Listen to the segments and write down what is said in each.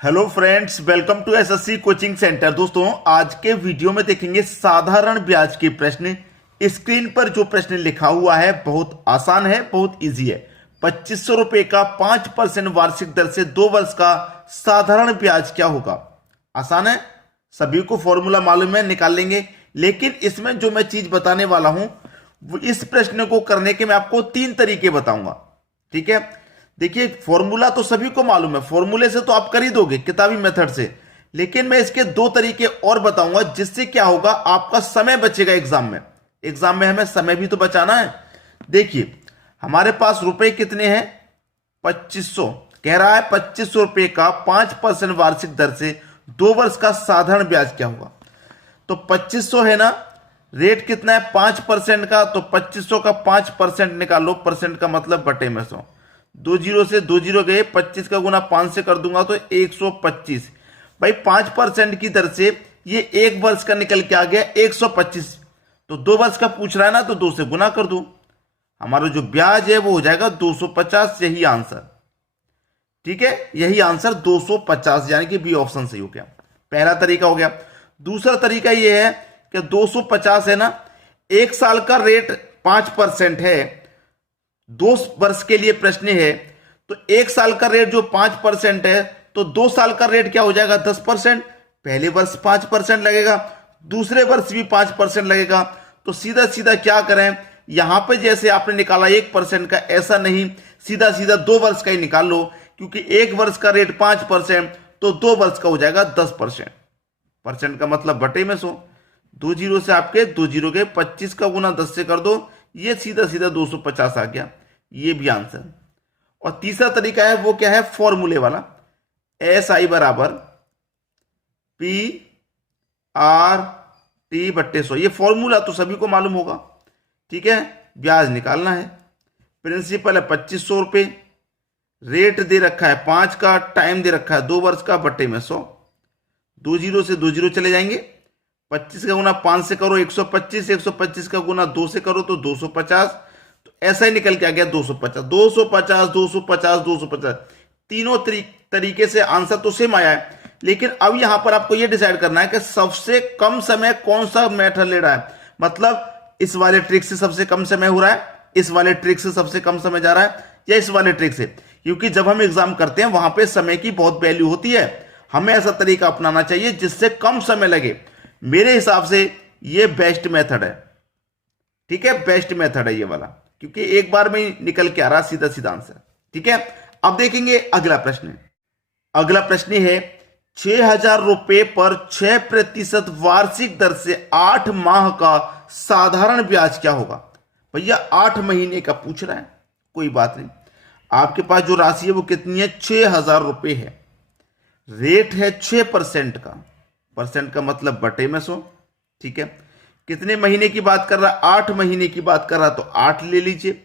Hello friends, welcome to SSC coaching centre. दोस्तों, आज के वीडियो में देखेंगे साधारण ब्याज के प्रश्न। स्क्रीन पर जो प्रश्न लिखा हुआ है बहुत आसान है, बहुत इजी है। 2500 रुपए का 5% वार्षिक दर से 2 वर्ष का साधारण ब्याज क्या होगा। आसान है, सभी को फॉर्मूला मालूम है, निकाल लेंगे। लेकिन इसमें जो मैं चीज बताने वाला हूं, इस प्रश्न को करने के मैं आपको 3 तरीके बताऊंगा। ठीक है, देखिए फॉर्मूला तो सभी को मालूम है, फॉर्मूले से तो आप कर ही दोगे किताबी मेथड से। लेकिन मैं इसके 2 तरीके और बताऊंगा, जिससे क्या होगा, आपका समय बचेगा एग्जाम में। एग्जाम में हमें समय भी तो बचाना है। देखिए हमारे पास रुपए कितने हैं, 2500 कह रहा है। 2500 रुपए का 5% वार्षिक दर से 2 वर्ष का साधारण ब्याज क्या होगा। तो 2500 है ना, रेट कितना है 5% का, तो 2500 का 5% निकालो। परसेंट का मतलब बटे में 100। 2 जीरो से 2 जीरो गए, 25 का गुना 5 से कर दूंगा तो 125। भाई 5% की दर से ये 1 वर्ष का निकल के आ गया 125। तो 2 वर्ष का पूछ रहा है ना, तो 2 से गुना कर दो। हमारा जो ब्याज है वो हो जाएगा 250। यही आंसर, ठीक है, यही आंसर 250, यानी कि बी ऑप्शन सही हो गया। पहला तरीका हो गया। दूसरा तरीका ये है कि 250 है ना, 1 साल का रेट 5% है, 2 वर्ष के लिए प्रश्न है। तो 1 साल का रेट जो 5% है, तो 2 साल का रेट क्या हो जाएगा 10%। पहले वर्ष 5% लगेगा, दूसरे वर्ष भी 5% लगेगा। तो सीधा सीधा क्या करें, यहां पे जैसे आपने निकाला 1% का, ऐसा नहीं, सीधा सीधा 2 वर्ष का ही निकाल लो। क्योंकि 1 वर्ष का रेट 5%, तो 2 वर्ष का हो जाएगा 10%। परसेंट का मतलब बटे में 100। 2 जीरो से आपके 2 जीरो के 25 का गुना 10 से कर दो, ये सीधा सीधा 250 आ गया। ये भी आंसर। और तीसरा तरीका है, वो क्या है, फॉर्मूले वाला। एस आई बराबर पी आर टी बट्टे 100। ये फॉर्मूला तो सभी को मालूम होगा। ठीक है, ब्याज निकालना है। प्रिंसिपल है 2500 रुपए, रेट दे रखा है 5 का, टाइम दे रखा है 2 वर्ष का, बट्टे में 100। 2 जीरो से 2 जीरो चले जाएंगे, 25 का गुना 5 से करो 125, 125 का गुना 2 से करो तो 250। तो ऐसा ही निकल के आ गया 250, 250, 250, 250। तीनों तरीके से आंसर तो सेम आया है। लेकिन अब यहां पर आपको यह डिसाइड करना है कि सबसे कम समय कौन सा मेथड ले रहा है। मतलब इस वाले ट्रिक से सबसे कम समय हो रहा है, इस वाले ट्रिक से सबसे कम समय जा रहा है, या इस वाले ट्रिक से। क्योंकि जब हम एग्जाम करते हैं वहां पे समय की बहुत वैल्यू होती है। हमें ऐसा तरीका अपनाना चाहिए जिससे कम समय लगे। मेरे हिसाब से ये बेस्ट मेथड है। ठीक है, बेस्ट मेथड है ये वाला, क्योंकि एक बार में ही निकल के आ रहा सीधा सीधा आंसर। ठीक है, अब देखेंगे अगला प्रश्न। अगला प्रश्न है 6000 रुपए पर 6% वार्षिक दर से 8 माह का साधारण ब्याज क्या होगा। भैया 8 महीने का पूछ रहा है, कोई बात नहीं। आपके पास जो राशि है वो कितनी है, 6000 रुपए है। रेट है 6% का, परसेंट का मतलब बटे में 100। ठीक है, कितने महीने की बात कर रहा है, 8 महीने की बात कर रहा, तो 8 ले लीजिए।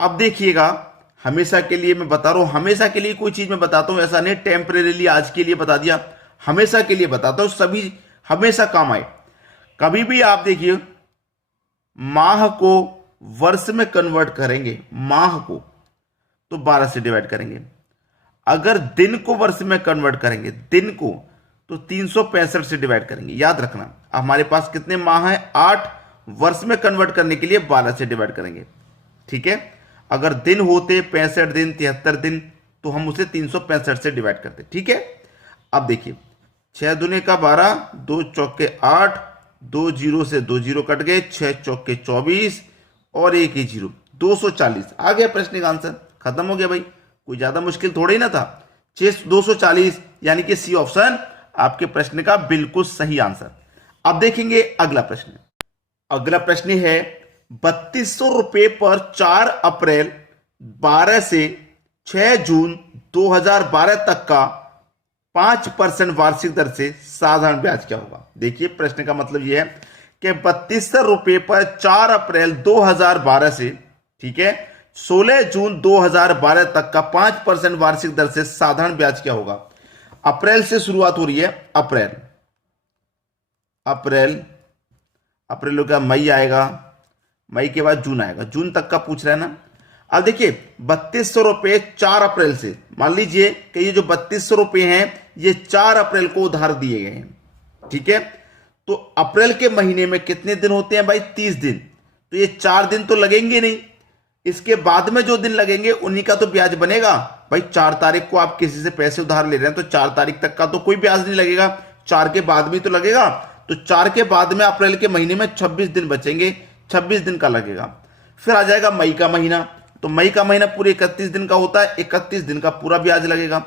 अब देखिएगा, हमेशा के लिए मैं बता रहा हूं, हमेशा के लिए कोई चीज मैं बताता हूं, ऐसा नहीं टेम्परेरीली आज के लिए बता दिया, हमेशा के लिए बताता हूं, सभी हमेशा काम आए। कभी भी आप देखिए, माह को वर्ष में कन्वर्ट करेंगे, माह को तो 12 से डिवाइड करेंगे। अगर दिन को वर्ष में कन्वर्ट करेंगे, दिन को, तो 365 से डिवाइड करेंगे। याद रखना, हमारे पास कितने माह है, 8। वर्ष में कन्वर्ट करने के लिए 12 से डिवाइड करेंगे। ठीक है, अगर दिन होते 65 दिन, 73 दिन, तो हम उसे 365 से डिवाइड करते। ठीक है, अब देखिए 6 दूने का 12, 2 चौके 8, 2 जीरो से 2 जीरो कट गए, 6 चौके 24 और 1 ही जीरो, 240 आ गया। प्रश्न का आंसर खत्म हो गया भाई, कोई ज्यादा मुश्किल थोड़ा ही ना था। 240 यानी कि सी ऑप्शन आपके प्रश्न का बिल्कुल सही आंसर। अब देखेंगे अगला प्रश्न। अगला प्रश्न है 3200 रुपए पर 4 अप्रैल 12 से 6 जून 2012 तक का 5% वार्षिक दर से साधारण ब्याज क्या होगा। देखिए प्रश्न का मतलब यह है कि 3200 रुपए पर 4 अप्रैल 2012 से, ठीक है, 16 जून 2012 तक का 5% वार्षिक दर से साधारण ब्याज क्या होगा। अप्रैल से शुरुआत हो रही है, अप्रैल अप्रैल अप्रैल का मई आएगा, मई के बाद जून आएगा, जून तक का पूछ रहा है ना। अब देखिए 3200 रुपए 4 अप्रैल से, मान लीजिए कि ये जो 3200 रुपए हैं ये 4 अप्रैल को उधार दिए गए हैं। ठीक है, तो अप्रैल के महीने में कितने दिन होते हैं भाई? 30 दिन। तो ये 4 दिन तो लगेंगे नहीं, इसके बाद में जो दिन लगेंगे उन्हीं का तो ब्याज बनेगा। भाई 4 तारीख को आप किसी से पैसे उधार ले रहे हैं तो 4 तारीख तक का तो कोई ब्याज नहीं लगेगा, 4 के बाद भी तो लगेगा। तो 4 के बाद में अप्रैल के महीने में 26 दिन बचेंगे, 26 दिन का लगेगा। फिर आ जाएगा मई का महीना, तो मई का महीना पूरे 31 दिन का होता है, 31 दिन का पूरा ब्याज लगेगा।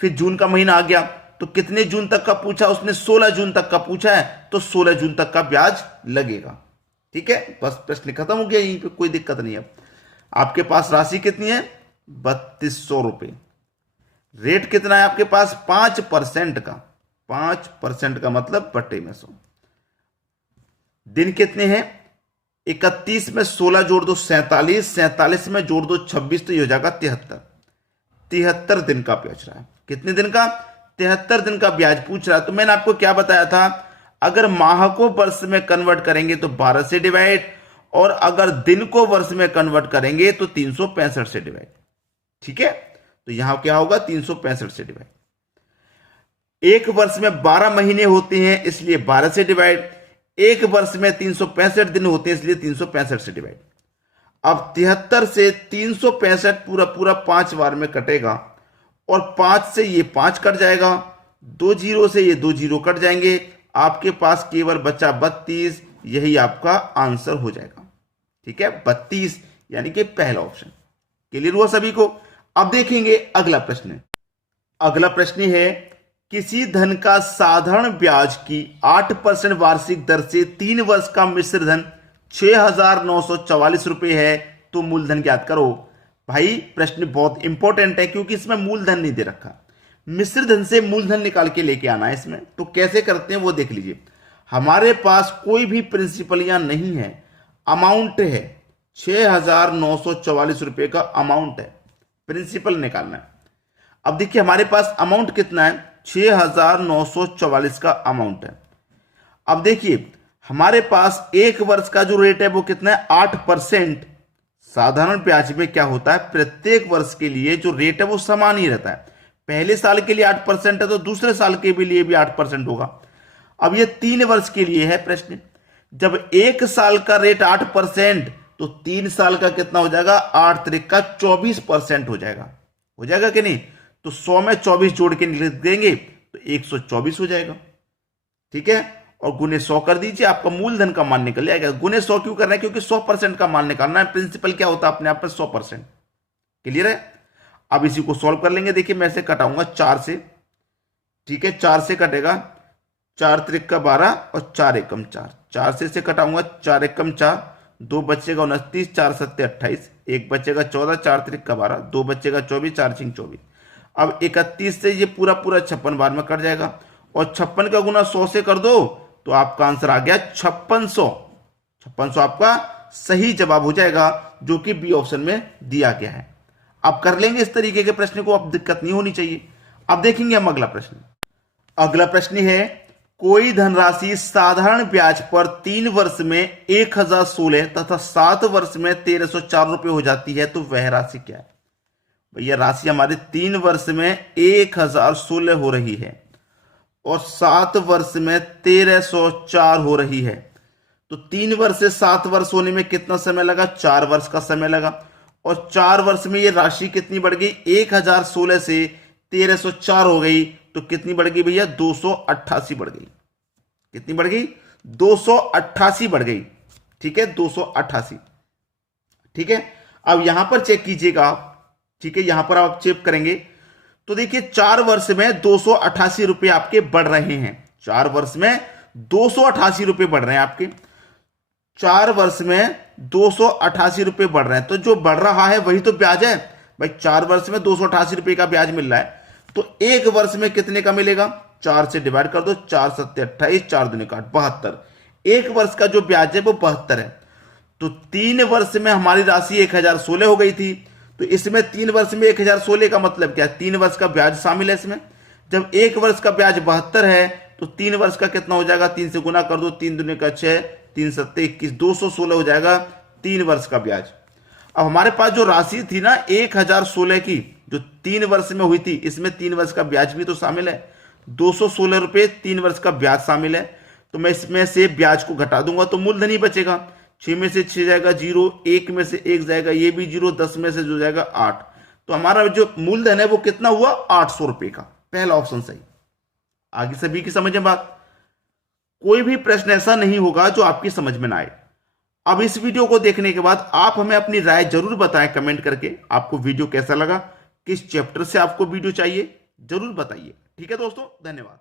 फिर जून का महीना आ गया, तो कितने जून तक का पूछा उसने? 16 जून तक का पूछा है, तो 16 जून तक का ब्याज लगेगा। ठीक है, बस प्रश्न खत्म हो गया, यहीं पे कोई दिक्कत नहीं है। आपके पास राशि कितनी है? 3200 रुपए। रेट कितना है आपके पास? 5% का। 5% का मतलब बट्टे में 100। दिन कितने हैं? 31 में 16 जोड़ दो 47, 47 में जोड़ दो 26, तो ये हो जाएगा 73। 73 दिन का ब्याज रहा है। कितने दिन का? 73 दिन का ब्याज पूछ रहा है। तो मैंने आपको क्या बताया था, अगर माह को वर्ष में कन्वर्ट करेंगे तो 12 से डिवाइड, और अगर दिन को वर्ष में कन्वर्ट करेंगे तो 365 से डिवाइड। ठीक है, तो यहां क्या होगा? 365 से डिवाइड। एक वर्ष में 12 महीने होते हैं इसलिए 12 से डिवाइड, एक वर्ष में 365 दिन होते हैं इसलिए 365 से डिवाइड। अब 73 से 365 पूरा पूरा 5 बार में कटेगा, और 5 से ये 5 कट जाएगा, 2 जीरो से ये 2 जीरो कट जाएंगे, आपके पास केवल बचा 32। यही आपका आंसर हो जाएगा। ठीक है, 32 यानी कि पहला ऑप्शन। क्लियर हुआ सभी को? अब देखेंगे अगला प्रश्न। अगला प्रश्न है, किसी धन का साधारण ब्याज की 8% वार्षिक दर से 3 वर्ष का मिश्र धन 6,944 रुपए है, तो मूलधन ज्ञात करो। भाई प्रश्न बहुत इंपॉर्टेंट है क्योंकि इसमें मूलधन नहीं दे रखा। मिश्र धन से मूलधन निकाल के लेके आना है इसमें। तो कैसे करते हैं वो देख लीजिए। हमारे पास कोई भी प्रिंसिपल यहां नहीं है, अमाउंट है 6,944 रुपए का अमाउंट है, प्रिंसिपल निकालना है। अब देखिए हमारे पास अमाउंट कितना है? 6,944 का अमाउंट है। अब देखिए हमारे पास एक वर्ष का जो रेट है वो कितना है? 8%। साधारण ब्याज में क्या होता है, प्रत्येक वर्ष के लिए जो रेट है वो समान ही रहता है। पहले साल के लिए 8% है तो दूसरे साल के भी लिए भी 8% होगा। अब ये 3 वर्ष के लिए है प्रश्न। जब एक साल का रेट 8% तो 3 साल का कितना हो जाएगा? 8 त्रिक का 24% हो जाएगा। हो जाएगा कि नहीं? तो 100 में 24 जोड़ के लिख देंगे तो 124 हो जाएगा। ठीक है, और गुने 100 कर दीजिए, आपका मूलधन का मान निकल जाएगा। गुने 100 क्यों करना है? क्योंकि 100% का मान निकालना है। प्रिंसिपल क्या होता है अपने आप में? 100%। क्लियर है? अब इसी को सॉल्व कर लेंगे। देखिए मैं इसे कटाऊंगा 4 से। ठीक है, 4 से कटेगा, 4 त्रिक का 12 और 4 एकम 4। 4 से इसे कटाऊंगा, 4 एकम 4, 2 बचेगा 29, 4 सत्ते 28, 1 बचेगा 14, 4 त्रिक का 12, 2 बचेगा 24, 4 छिंग 24। अब 31 से ये पूरा पूरा 56 बार में कट जाएगा, और 56 का गुना 100 से कर दो तो आपका आंसर आ गया 5600। 5600 आपका सही जवाब हो जाएगा, जो कि बी ऑप्शन में दिया गया है। अब कर लेंगे इस तरीके के प्रश्न को, अब दिक्कत नहीं होनी चाहिए। अब देखेंगे हम अगला प्रश्न। अगला प्रश्न है, कोई धनराशि साधारण ब्याज पर 3 वर्ष में 1016 तथा 7 वर्ष में 1304 रुपए हो जाती है, तो वह राशि क्या है? भैया राशि हमारे 3 वर्ष में 1016 हो रही है और 7 वर्ष में 1304 हो रही है। तो 3 वर्ष से 7 वर्ष होने में कितना समय लगा? 4 वर्ष का समय लगा। और 4 वर्ष में ये राशि कितनी बढ़ गई? 1016 से 1304 हो गई। तो कितनी बढ़ गई भैया? 288 बढ़ गई। कितनी बढ़ गई? 288 बढ़ गई। ठीक है, 288। ठीक है, अब यहां पर चेक कीजिएगा। ठीक है, यहां पर आप चेक करेंगे तो देखिए 4 वर्ष में 288 रुपए आपके बढ़ रहे हैं। 4 वर्ष में 288 रुपए बढ़ रहे हैं आपके। 4 वर्ष में 288 रुपए बढ़ रहे हैं, तो जो बढ़ रहा है वही तो ब्याज है भाई। 4 वर्ष में 288 रुपए का ब्याज मिल रहा है, तो एक वर्ष में कितने का मिलेगा? 4 से डिवाइड कर दो, 4 सत्ते 28, 4 दूनी 8, 72। एक वर्ष का जो ब्याज है वो 72 है। तो 3 वर्ष में हमारी राशि 1016 हो गई थी, तो इसमें 3 वर्ष में 1016 का मतलब क्या? 3 वर्ष का ब्याज शामिल है इसमें। जब एक वर्ष का ब्याज 72 है तो 3 वर्ष का कितना हो जाएगा? 3 से गुना कर दो, 3 दूनी 6, 3 सत्ते 21, 216 हो जाएगा 3 वर्ष का ब्याज। अब हमारे पास जो राशि थी ना 1016 की, जो 3 वर्ष में हुई थी, इसमें 3 वर्ष का ब्याज भी तो शामिल है। 216 रुपये 3 वर्ष का ब्याज शामिल है। तो मैं इसमें से ब्याज को घटा दूंगा तो मूलधन ही बचेगा। 6 में से 6 जाएगा 0, 1 में से 1 जाएगा, ये भी 0, 10 में से जो जाएगा 8। तो हमारा जो मूलधन है वो कितना हुआ? 800 रुपये का। पहला ऑप्शन सही। आगे सभी की समझ में बात। कोई भी प्रश्न ऐसा नहीं होगा जो आपकी समझ में ना आए। अब इस वीडियो को देखने के बाद आप हमें अपनी राय जरूर बताएं कमेंट करके, आपको वीडियो कैसा लगा, किस चैप्टर से आपको वीडियो चाहिए, जरूर बताइए। ठीक है दोस्तों, धन्यवाद।